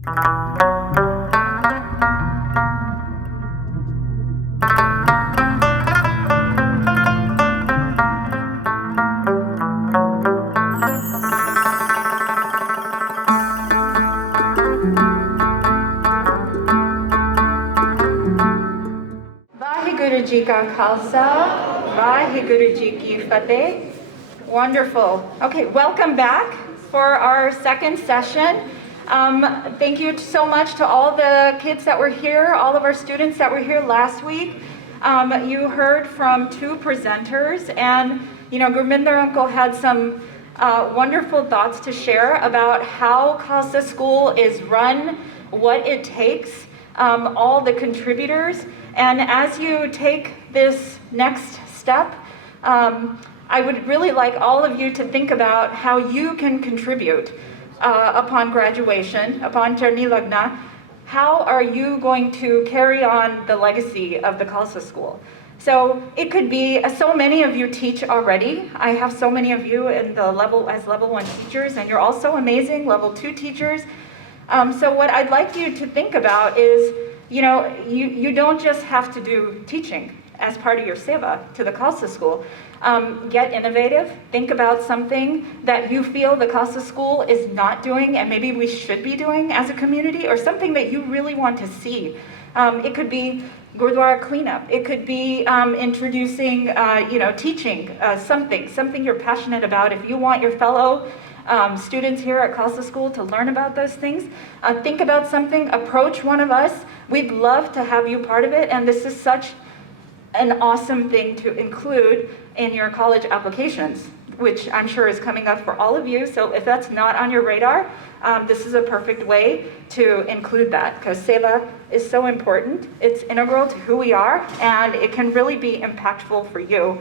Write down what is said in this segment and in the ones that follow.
Vaheguru Ji Ka Khalsa, Vaheguru Ji Ki Fateh. Wonderful. Okay, welcome back for our second session. Thank you so much to all the kids that were here, all of our students that were here last week. You heard from two presenters, and Gurminder Uncle had some wonderful thoughts to share about how Khalsa School is run, what it takes, all the contributors. And as you take this next step, I would really like all of you to think about how you can contribute upon graduation, upon Charni Lagna. How are you going to carry on the legacy of the Khalsa School? So it could be, so many of you teach already. I have so many of you in the level 1 teachers, and you're also amazing level 2 teachers. So what I'd like you to think about is, you don't just have to do teaching as part of your seva to the Khalsa School. Get innovative. Think about something that you feel the Khalsa School is not doing and maybe we should be doing as a community, or something that you really want to see. It could be Gurdwara cleanup. It could be introducing, teaching something you're passionate about. If you want your fellow students here at Khalsa School to learn about those things, think about something, approach one of us. We'd love to have you part of it, and this is such an awesome thing to include in your college applications, which I'm sure is coming up for all of you. So if that's not on your radar, this is a perfect way to include that, because seva is so important. It's integral to who we are, and it can really be impactful for you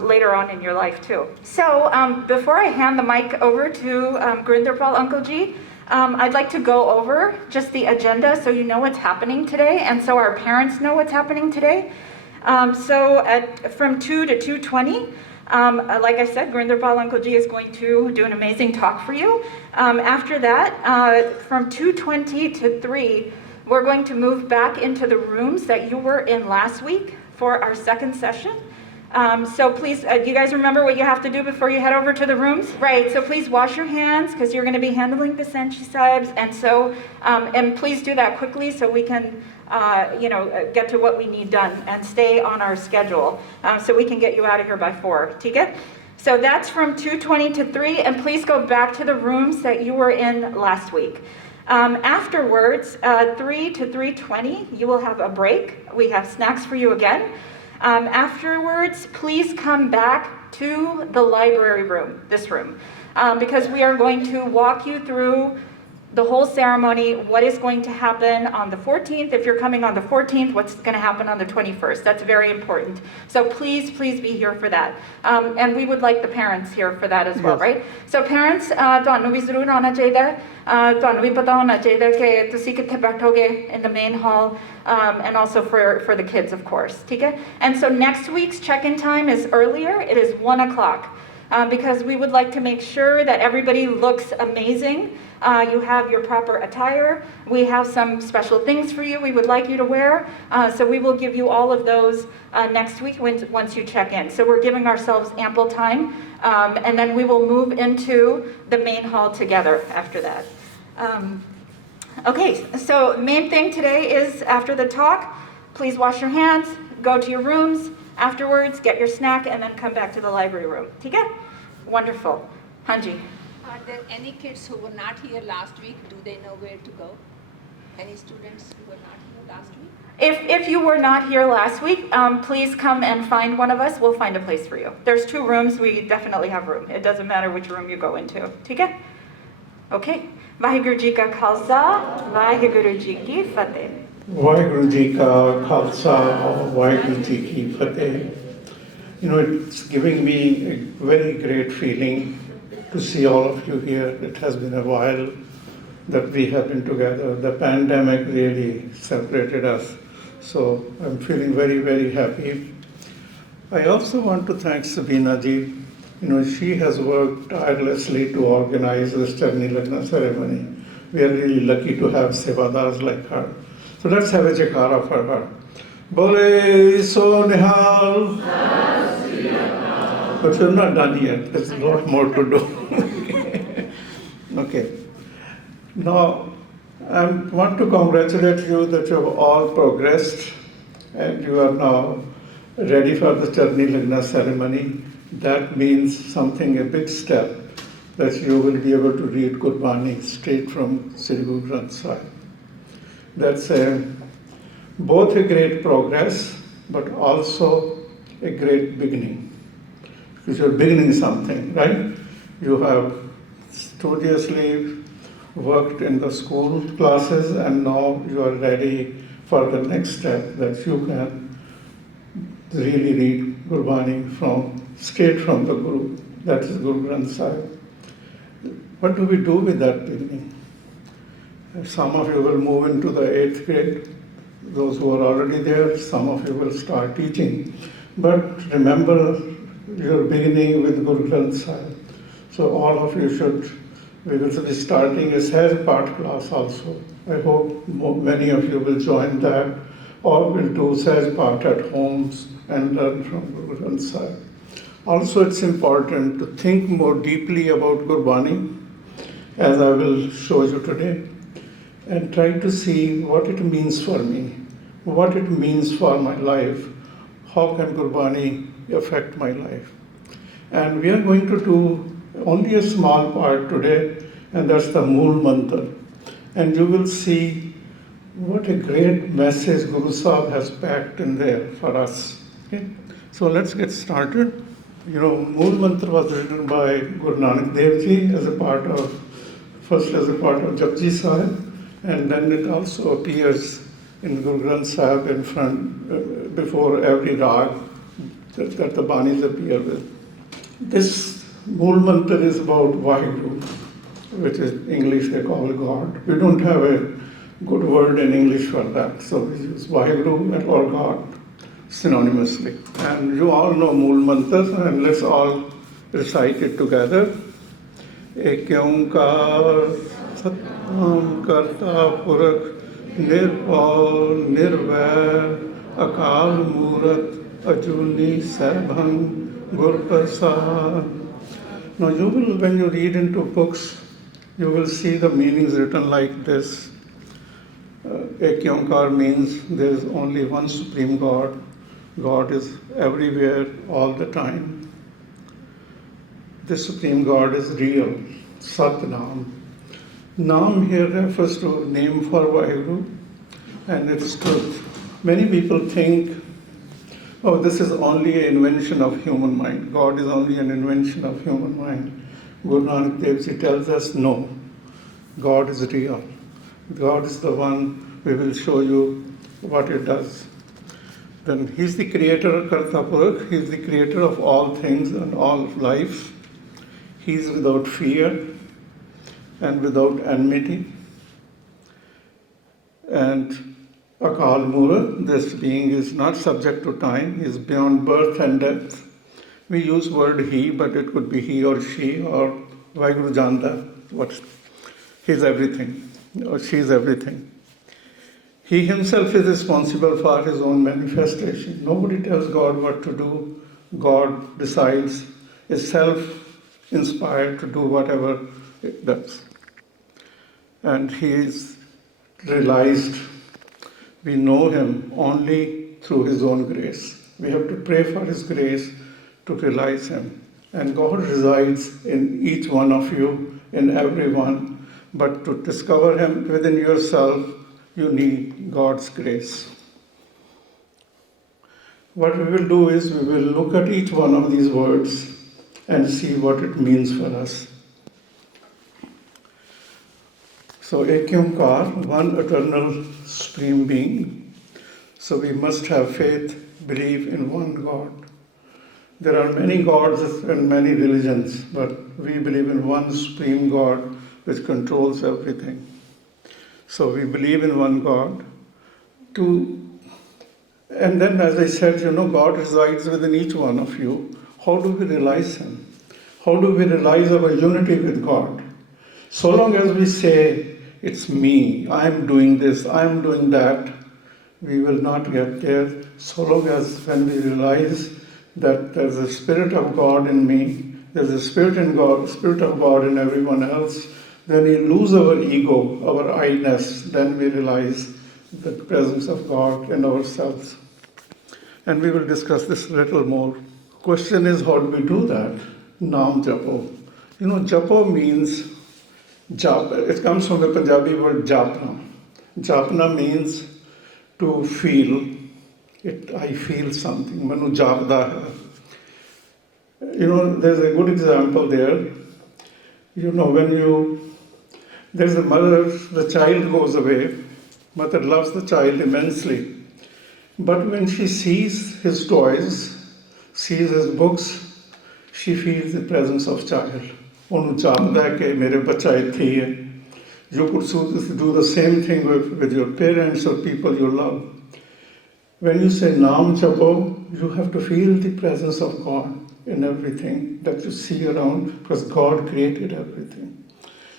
later on in your life too. So before I hand the mic over to Gurinderpal Uncle Ji, I'd like to go over just the agenda so you know what's happening today, and so our parents know what's happening today. From 2 to 2:20, like I said, Gurinderpal Uncle Ji is going to do an amazing talk for you. After that, from 2:20 to 3, we're going to move back into the rooms that you were in last week for our second session. So please, do you guys remember what you have to do before you head over to the rooms? Right, so please wash your hands, because you're going to be handling the Sanchi Sahibs, and so, and please do that quickly so we can get to what we need done and stay on our schedule, so we can get you out of here by 4. Okay? So that's from 2:20 to 3, and please go back to the rooms that you were in last week. Afterwards, 3 to 3:20, you will have a break. We have snacks for you again. Afterwards, please come back to the library room, this room, because we are going to walk you through the whole ceremony, what is going to happen on the 14th. If you're coming on the 14th, what's going to happen on the 21st. That's very important. So please be here for that. And we would like the parents here for that as well, right? So parents, ਤੁਹਾਨੂੰ ਵੀ ਜ਼ਰੂਰ ਆਉਣਾ ਚਾਹੀਦਾ ਹੈ, ਤੁਹਾਨੂੰ ਵੀ ਪਤਾ ਹੋਣਾ ਚਾਹੀਦਾ ਕਿ ਤੁਸੀਂ ਕਿੱਥੇ ਬੈਠੋਗੇ in the main hall, and also for the kids, of course. ਠੀਕ ਹੈ? And so next week's check-in time is earlier. It is 1 o'clock. Because we would like to make sure that everybody looks amazing. You have your proper attire. We have some special things for you we would like you to wear. So we will give you all of those next week once you check in. So we're giving ourselves ample time. And then we will move into the main hall together after that. Okay, so main thing today is after the talk, please wash your hands, go to your rooms. Afterwards, get your snack, and then come back to the library room. Okay? Wonderful. Hanji. Are there any kids who were not here last week? Do they know where to go? Any students who were not here last week? If you were not here last week, please come and find one of us. We'll find a place for you. There's 2 rooms. We definitely have room. It doesn't matter which room you go into. Okay? Okay. Vaheguru Ji Ka Khalsa, Vaheguru Ji Ki Fateh. Vaheguru Ji Ka Khalsa, Vaheguru Ji Ki Fateh. It's giving me a very great feeling to see all of you here. It has been a while that we have been together. The pandemic really separated us. So I'm feeling very, very happy. I also want to thank Sabina Ji. She has worked tirelessly to organize this Charni Lagna ceremony. we are really lucky to have sevadars like her. So let's have a jaikara for her. Bole so nihal. But we're not done yet. There's a lot more to do. Okay. Now, I want to congratulate you that you have all progressed and you are now ready for the Charni Lagna ceremony. That means something, a big step, that you will be able to read Gurbani straight from Sri Guru Granth Sahib. That's both a great progress, but also a great beginning. Because you're beginning something, right? You have studiously worked in the school classes and now you are ready for the next step that you can really read Gurbani straight from the Guru, that is Guru Granth Sahib. What do we do with that beginning? Some of you will move into the 8th grade, those who are already there, some of you will start teaching. But remember, you're beginning with Guru Granth Sahib. So all of you we will be starting a Sahaj Path class also. I hope many of you will join that or will do Sahaj Path at homes and learn from Guru Granth Sahib. Also, it's important to think more deeply about Gurbani, as I will show you today, and try to see what it means for me, what it means for my life, how can Gurbani affect my life. And we are going to do only a small part today, and that's the Mool Mantra. And you will see what a great message Guru Sahib has packed in there for us. Okay? So let's get started. Mool Mantra was written by Guru Nanak Dev Ji first as a part of Japji Sahib, and then it also appears in Guru Granth Sahib in front, before every rag that the Banis appear with. This Mool Mantra is about Vaheguru, which is English they call God. We don't have a good word in English for that, so we use Vaheguru or God synonymously. And you all know Mool Mantra, and let's all recite it together. Ek Onkar Satnam Karta Purakh Nirbhav Nirvair Akal Murat Ajuni Saibhang Gur Prasad. Now when you read into books, you will see the meanings written like this. Ek Onkar means there is only one Supreme God. God is everywhere, all the time. This Supreme God is real, Sat Nam. Nam here refers to name for Vaheguru, and it's truth. Many people think, oh, this is only an invention of human mind. God is only an invention of human mind. Guru Nanak Dev Ji tells us, no, God is real. God is the one, we will show you what it does. Then He's the creator, Karta Purakh, He's the creator of all things and all life. He's without fear and without enmity. And Akal Mura, this being is not subject to time, is beyond birth and death. We use word he, but it could be he or she or Vaheguru Janda. He's everything, or she's everything. He himself is responsible for his own manifestation. Nobody tells God what to do. God decides, is self-inspired to do whatever it does. And he is realized. We know him only through his own grace. We have to pray for his grace to realize him. And God resides in each one of you, in everyone. But to discover him within yourself, you need God's grace. What we will do is we will look at each one of these words and see what it means for us. So, Ek Onkar, one eternal supreme being. So we must have faith, believe in one God. There are many gods and many religions, but we believe in one supreme God which controls everything. So we believe in one God. And then, as I said, God resides within each one of you. How do we realize Him? How do we realize our unity with God? So long as we say, it's me, I'm doing this, I'm doing that, we will not get there so long as when we realize that there's a Spirit of God in me, there's a Spirit in God, Spirit of God in everyone else. When we lose our ego, our I-ness, then we realize the presence of God in ourselves. And we will discuss this a little more. Question is, how do we do that? Naam japo. You know, japo means jap. It comes from the Punjabi word japna. Japna means to feel. I feel something. Manu japda hai. You know, there's a good example there. You know, there's a mother, the child goes away. Mother loves the child immensely. But when she sees his toys, sees his books, she feels the presence of child. ਉਹਨੂੰ ਜਾਪਦਾ ਹੈ ਕਿ ਮੇਰੇ ਬੱਚਾ ਇੱਥੇ ਹੀ ਹੈ. You could do the same thing with your parents or people you love. When you say Naam Japo, you have to feel the presence of God in everything that you see around, because God created everything.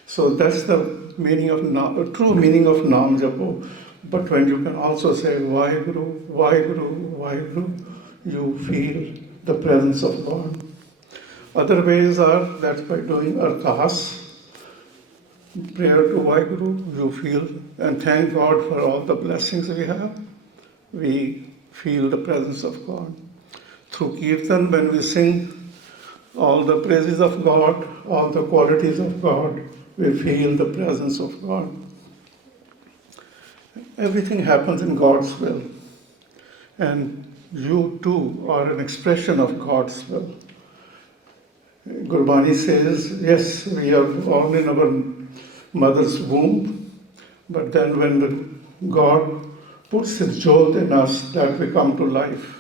So that's the true meaning of Naam Japo. But when you can also say Vaheguru, Vaheguru, Vaheguru, you feel the presence of God. Other ways are that by doing Ardas, prayer to Vaheguru, you feel and thank God for all the blessings we have. We feel the presence of God. Through Kirtan, when we sing all the praises of God, all the qualities of God, we feel the presence of God. Everything happens in God's will. And you too are an expression of God's will. Gurbani says, yes, we are born in our mother's womb, but then when God puts His jewel in us, that we come to life.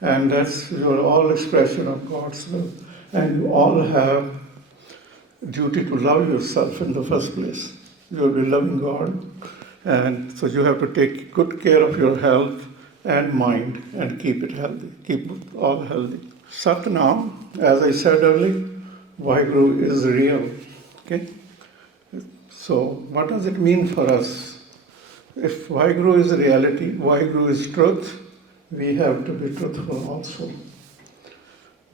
And that's your all expression of God's will. And you all have duty to love yourself in the first place. You'll be loving God. And so you have to take good care of your health and mind and keep it healthy, keep it all healthy. Satnam, as I said earlier, Vaheguru is real. Okay? So what does it mean for us? If Vaheguru is reality, Vaheguru is truth, we have to be truthful also.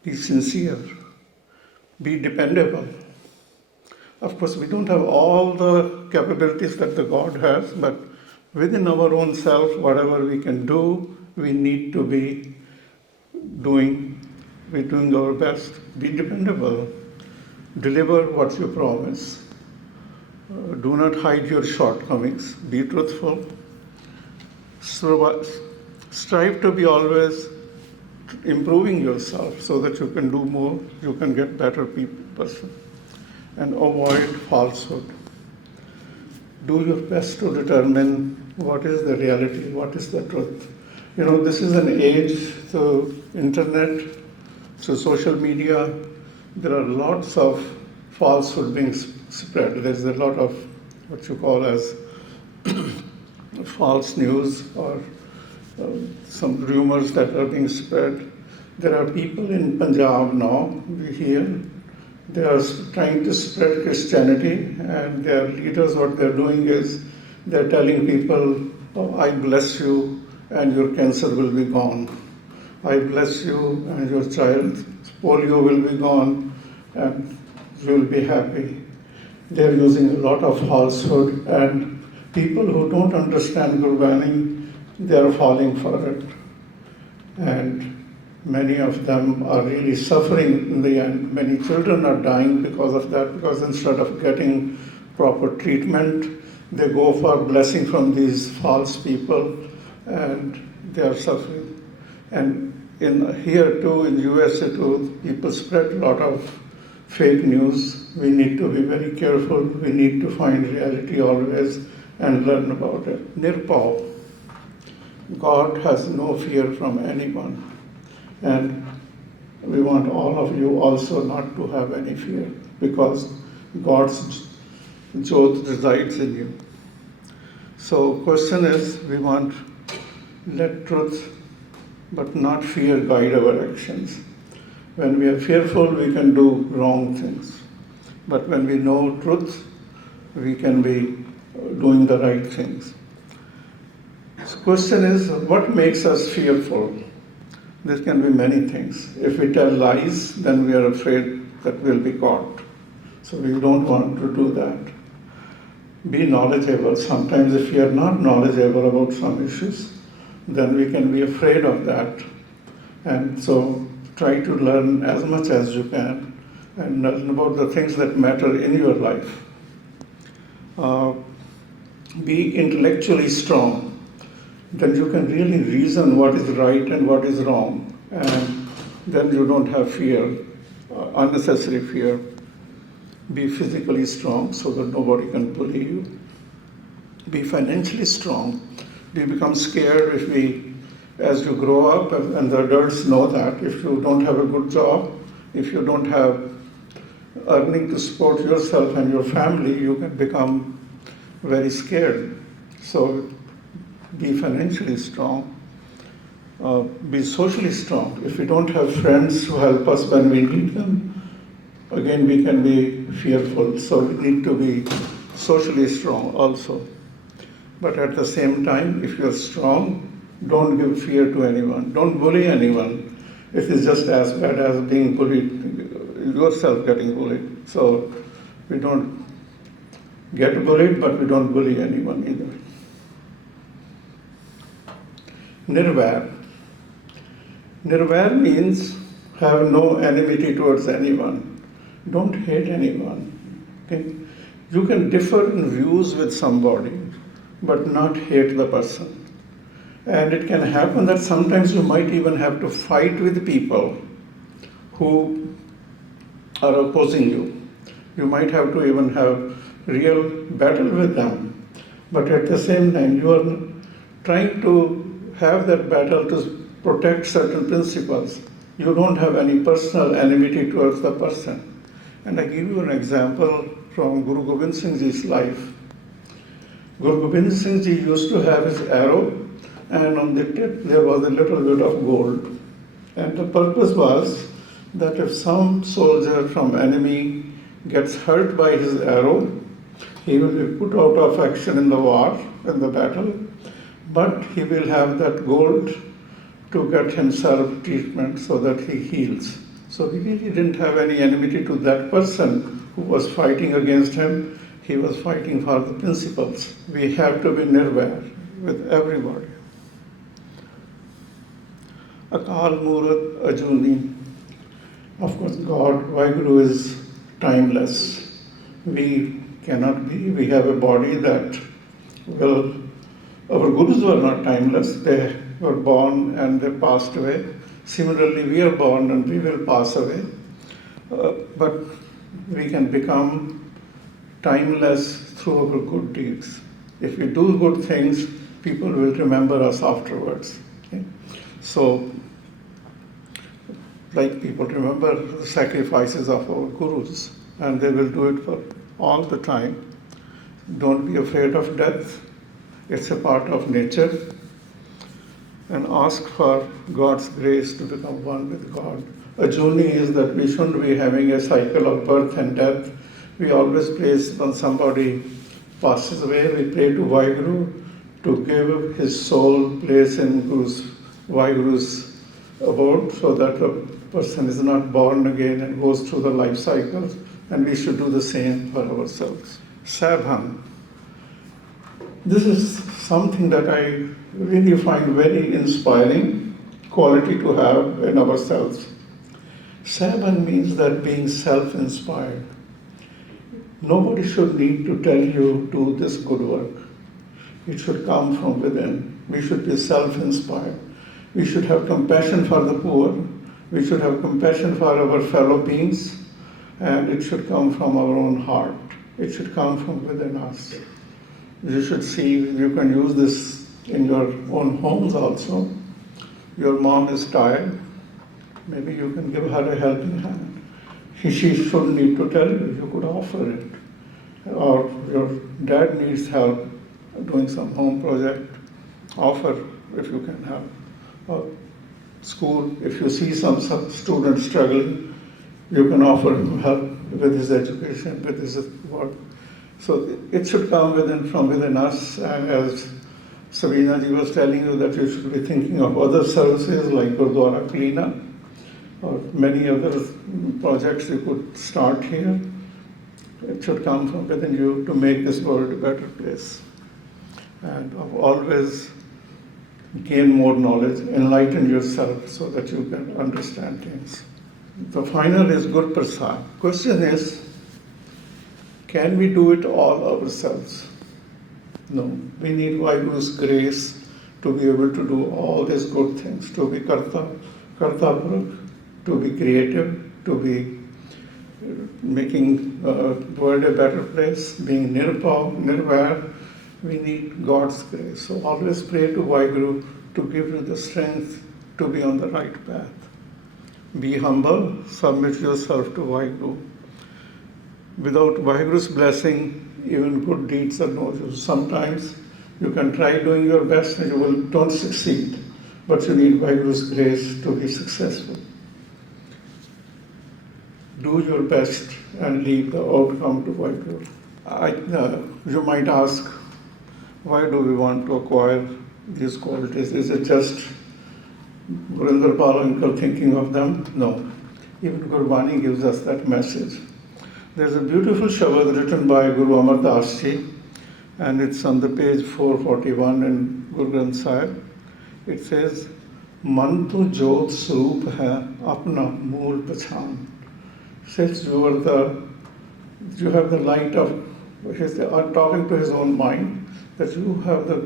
Be sincere. Be dependable. Of course, we don't have all the capabilities that the God has, but within our own self, whatever we can do, we need to be doing. We're doing our best. Be dependable. Deliver what you promise. Do not hide your shortcomings. Be truthful. Strive to be always improving yourself so that you can do more, you can get better person. And avoid falsehood. Do your best to determine what is the reality, what is the truth. You know, this is an age through internet, through social media, there are lots of falsehood being spread. There's a lot of what you call as false news or some rumors that are being spread. There are people in Punjab now, we hear, they are trying to spread Christianity, and their leaders, what they're doing is they're telling people, oh, I bless you and your cancer will be gone. I bless you and your child's polio will be gone and you will be happy. They're using a lot of falsehood, and people who don't understand Gurbani, they're falling for it. And many of them are really suffering in the end. Many children are dying because of that, because instead of getting proper treatment, they go for blessing from these false people and they are suffering. And here too, in USA too, people spread a lot of fake news. We need to be very careful. We need to find reality always and learn about it. Nirpau. God has no fear from anyone. And we want all of you also not to have any fear, because God's Jyot resides in you. So question is, we want let truth but not fear guide our actions. When we are fearful, we can do wrong things. But when we know truth, we can be doing the right things. So question is, what makes us fearful? There can be many things. If we tell lies, then we are afraid that we'll be caught. So we don't want to do that. Be knowledgeable. Sometimes if we are not knowledgeable about some issues, then we can be afraid of that. And so try to learn as much as you can and learn about the things that matter in your life. Be intellectually strong. Then you can really reason what is right and what is wrong. And then you don't have fear, unnecessary fear. Be physically strong so that nobody can bully you. Be financially strong. We become scared as you grow up, and the adults know that if you don't have a good job, if you don't have earning to support yourself and your family, you can become very scared. So be financially strong. Be socially strong. If we don't have friends who help us when we need them, again we can be fearful. So we need to be socially strong also. But at the same time, if you're strong, don't give fear to anyone. Don't bully anyone. It is just as bad as being bullied, yourself getting bullied. So we don't get bullied, but we don't bully anyone either. Nirvair. Nirvair means have no enmity towards anyone. Don't hate anyone. Okay? You can differ in views with somebody, but not hate the person. And it can happen that sometimes you might even have to fight with people who are opposing you. You might have to even have real battle with them. But at the same time, you are trying to have that battle to protect certain principles. You don't have any personal enmity towards the person. And I give you an example from Guru Gobind Singh Ji's life. Guru Gobind Singh Ji used to have his arrow, and on the tip there was a little bit of gold. And the purpose was that if some soldier from enemy gets hurt by his arrow, he will be put out of action in the war, in the battle, but he will have that gold to get himself treatment so that he heals. So he really didn't have any enmity to that person who was fighting against him. He was fighting for the principles. We have to be nirvair with everybody. Akal Murat Ajuni. Of course, God, Vaheguru is timeless. We cannot be. We have a body that will. Our Gurus were not timeless. They were born and they passed away. Similarly, we are born and we will pass away. But we can become timeless through our good deeds. If we do good things, people will remember us afterwards. Okay? So, like people remember the sacrifices of our gurus, and they will do it for all the time. Don't be afraid of death. It's a part of nature. And ask for God's grace to become one with God. A journey is that we shouldn't be having a cycle of birth and death. We always pray when somebody passes away, we pray to Vaheguru to give his soul place in Vaheguru's abode so that the person is not born again and goes through the life cycles, and we should do the same for ourselves. Sabhan. This is something that I really find very inspiring quality to have in ourselves. Sabhan means that being self-inspired. Nobody should need to tell you do this good work. It should come from within. We should be self-inspired. We should have compassion for the poor. We should have compassion for our fellow beings, and it should come from our own heart. It should come from within us. You should see, you can use this in your own homes also. Your mom is tired. Maybe you can give her a helping hand. She shouldn't need to tell you. You could offer it. Or your dad needs help doing some home project. Offer if you can help. Or school, if you see some student struggling, you can offer him help with his education, with his work. So it should come from within us, and as Sabina ji was telling you that you should be thinking of other services like Gurdwara cleanup or many other projects you could start here. It should come from within you to make this world a better place. And always gain more knowledge, enlighten yourself so that you can understand things. The final is good prasad. Question is, can we do it all ourselves? No, we need Vaheguru's grace to be able to do all these good things, to be karta purakh, to be creative, to be making the world a better place, being nirpav, nirvair. We need God's grace. So always pray to Vaheguru to give you the strength to be on the right path. Be humble, submit yourself to Vaheguru. Without Vaheguru's blessing, even good deeds are no use. Sometimes you can try doing your best and you don't succeed, but you need Vaheguru's grace to be successful. Do your best and leave the outcome to Vaheguru. You might ask, why do we want to acquire these qualities? Is it just Gurinder Pal uncle thinking of them? No. Even Gurbani gives us that message. There's a beautiful shabad written by Guru Amar Das Ji, and it's on the page 441 in Guru Granth Sahib. It says, Man tu jot swaroop hai apna mool pachan. Says you have the light of, talking to his own mind, that you have the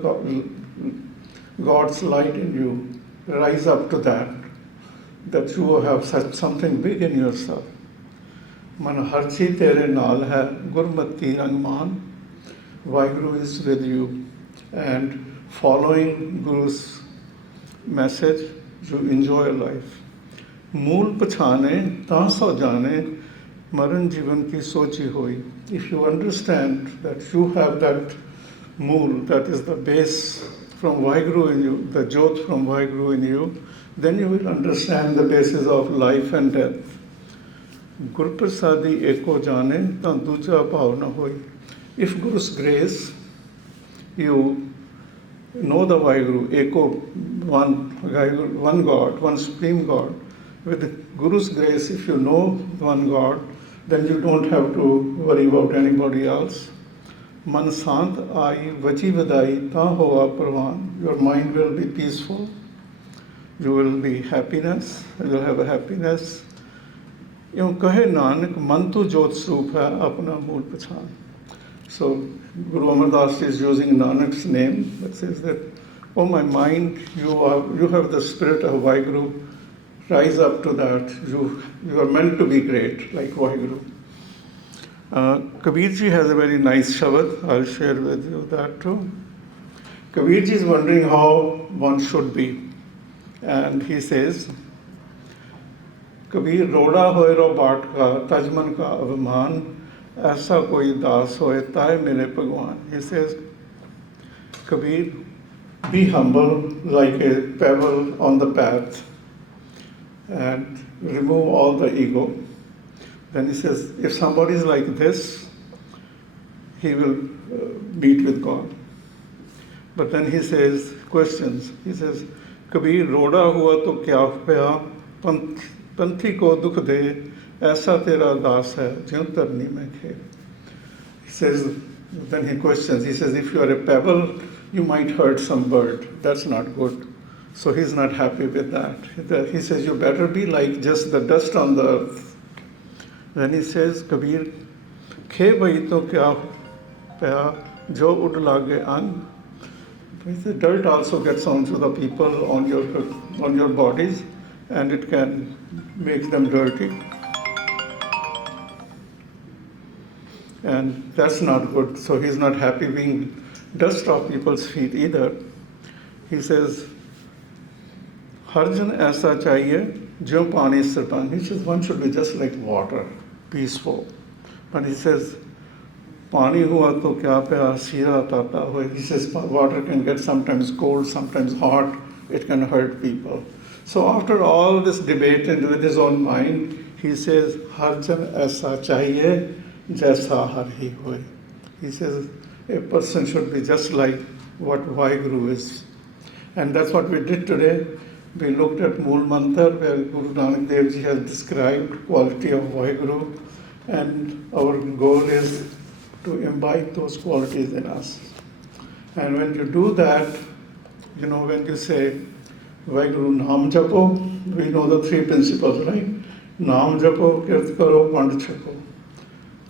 God's light in you. Rise up to that you have such something big in yourself. Man harchi tere naal hai, gurmati rangman. Vaheguru is with you. And following Guru's message, you enjoy life. Mool pachane, ta so jane, maran jivan ki sochi hoi. If you understand that you have that mool, that is the base from Vaheguru in you, the jot from Vaheguru in you, then you will understand the basis of life and death. Guru Prasadi eko jane, ta duja bhav na hoi. If Guru's grace, you know the Vaheguru, eko, one God, one Supreme God. With Guru's grace, if you know one God, then you don't have to worry about anybody else. Man sant aayi, vachi vadai, ta hoa parvan. Your mind will be peaceful. You will be happiness. You will have a happiness. Yun kahe Nanak, man tu jot swaroop hai, apna mool pachan. So Guru Amar Das is using Nanak's name that says that, oh my mind, you have the spirit of Vaheguru. Rise up to that. You are meant to be great, like Vaheguru. Kabir ji has a very nice shabad. I'll share with you that too. Kabir ji is wondering how one should be. And he says, Kabir, roda hoye ro baat ka, tajman ka avman, aisa koi das hoye, taye mere bhagwan. He says, Kabir, be humble like a pebble on the path and remove all the ego. Then he says, if somebody is like this, he will meet with God. But then he says, questions. He says, Kabir, roda hua to kya paya, panthi ko dukh de, aisa tera das hai, jyun tarni mein khe. He says, then he questions, he says, if you are a pebble, you might hurt some bird. That's not good. So he's not happy with that. He says, you better be like just the dust on the earth. Then he says, Kabir, khe bhai to kya paya, jo ud lage ang. The dirt also gets onto the people on your bodies, and it can make them dirty. And that's not good. So he's not happy being dust off people's feet either. He says, Harjan aisa chahiye, jo pani sarpan. He says one should be just like water, peaceful. But he says, Pani hua to kya pya sira tata hoye. He says water can get sometimes cold, sometimes hot. It can hurt people. So after all this debate and with his own mind, he says, Harjan aisa chahiye, jaisa har hi hoye. He says a person should be just like what Vaheguru is. And that's what we did today. We looked at Mool Mantar, where Guru Nanak Dev Ji has described quality of Vaheguru, and our goal is to imbibe those qualities in us. And when you do that, when you say Vaheguru Naam Japo, we know the three principles, right? Naam Japo, Kirt Karo, Pand Chapo.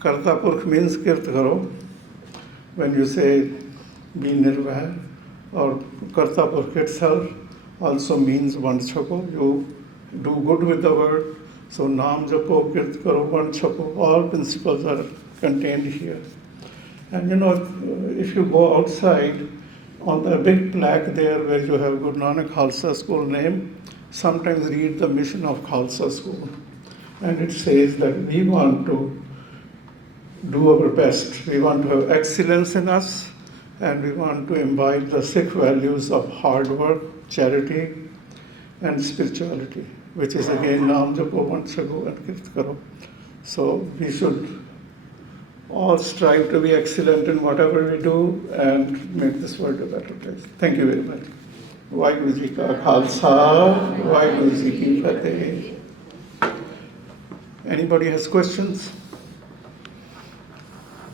Karta Purkh means Kirt Karo. When you say be Nirvair, or Karta Purkh itself also means Vand Chapo. You do good with the word. So Naam Japo, Kirt Karo, Vand Chapo, all principles are contained here. And if you go outside, on the big plaque there where you have Guru Nanak Khalsa school name, sometimes read the mission of Khalsa school. And it says that we want to do our best. We want to have excellence in us, and we want to imbibe the Sikh values of hard work, charity, and spirituality, which is again Naam Japo, Vand Chapo, and Kirt Karo. So we should all strive to be excellent in whatever we do and make this world a better place. Thank you very much. Vaheguru Ji Ka Khalsa, Vaheguru Ji Ki Fateh. Anybody has questions?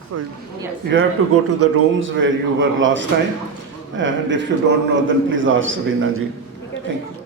So Yes. you have to go to the rooms where you were last time, and if you don't know, then please ask Sabina Ji. Thank you.